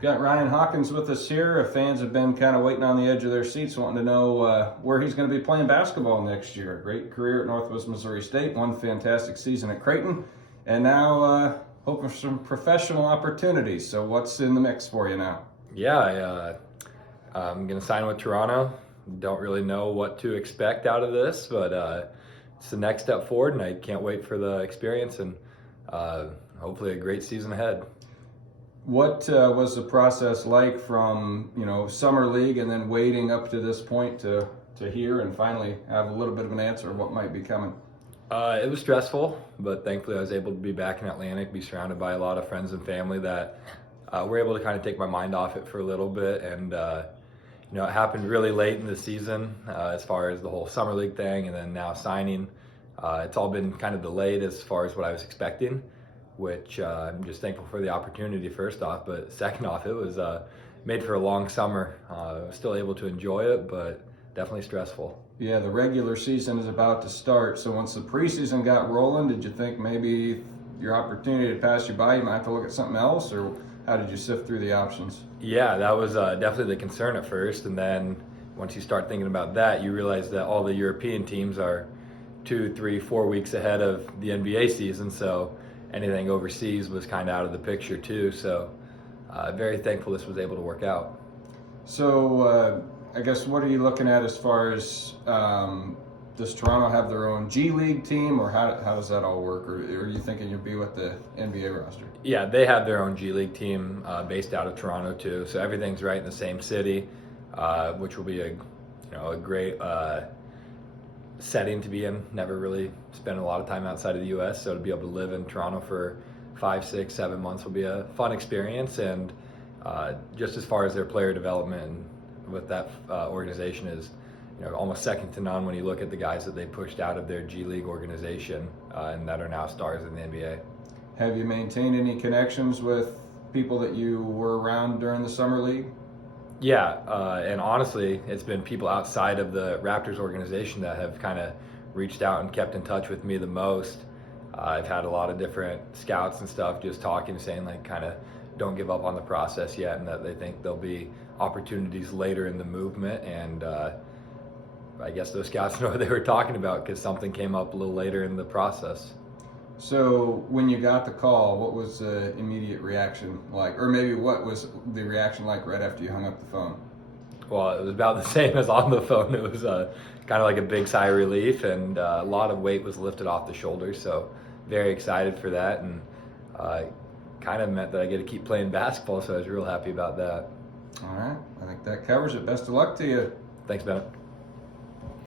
Got Ryan Hawkins with us here. Fans have been kind of waiting on the edge of their seats, wanting to know where he's going to be playing basketball next year. Great career at Northwest Missouri State, one fantastic season at Creighton, and now hoping for some professional opportunities. So what's in the mix for you now? Yeah, I'm going to sign with Toronto. Don't really know what to expect out of this, but it's the next step forward, and I can't wait for the experience and hopefully a great season ahead. What was the process like from summer league and then waiting up to this point to hear and finally have a little bit of an answer of what might be coming? It was stressful, but thankfully I was able to be back in Atlantic, be surrounded by a lot of friends and family that were able to kind of take my mind off it for a little bit. And it happened really late in the season as far as the whole summer league thing, and then now signing. It's all been kind of delayed as far as what I was expecting, which I'm just thankful for the opportunity first off, but second off, it was made for a long summer. I was still able to enjoy it, but definitely stressful. Yeah, the regular season is about to start, so once the preseason got rolling, did you think maybe your opportunity to pass you by, you might have to look at something else, or how did you sift through the options? Yeah, that was definitely the concern at first, and then once you start thinking about that, you realize that all the European teams are 2, 3, 4 weeks ahead of the NBA season, so anything overseas was kind of out of the picture too. So very thankful this was able to work out. So I guess what are you looking at as far as does Toronto have their own G League team, or how does that all work, or are you thinking you'll be with the NBA roster? Yeah, they have their own G League team based out of Toronto too, so everything's right in the same city, which will be a great setting to be in. Never really spent a lot of time outside of the U.S., so to be able to live in Toronto for 5, 6, 7 months will be a fun experience. And just as far as their player development with that organization is, almost second to none when you look at the guys that they pushed out of their G League organization and that are now stars in the NBA. Have you maintained any connections with people that you were around during the summer league? Yeah, and honestly, it's been people outside of the Raptors organization that have kind of reached out and kept in touch with me the most. I've had a lot of different scouts and stuff just talking, saying like kind of don't give up on the process yet, and that they think there'll be opportunities later in the movement. And I guess those scouts know what they were talking about because something came up a little later in the process. So when you got the call, what was the immediate reaction like? Or maybe what was the reaction like right after you hung up the phone? Well, it was about the same as on the phone. It was kind of like a big sigh of relief, and a lot of weight was lifted off the shoulders. So very excited for that, and kind of meant that I get to keep playing basketball, so I was real happy about that. All right, I think that covers it. Best of luck to you. Thanks, Bennett.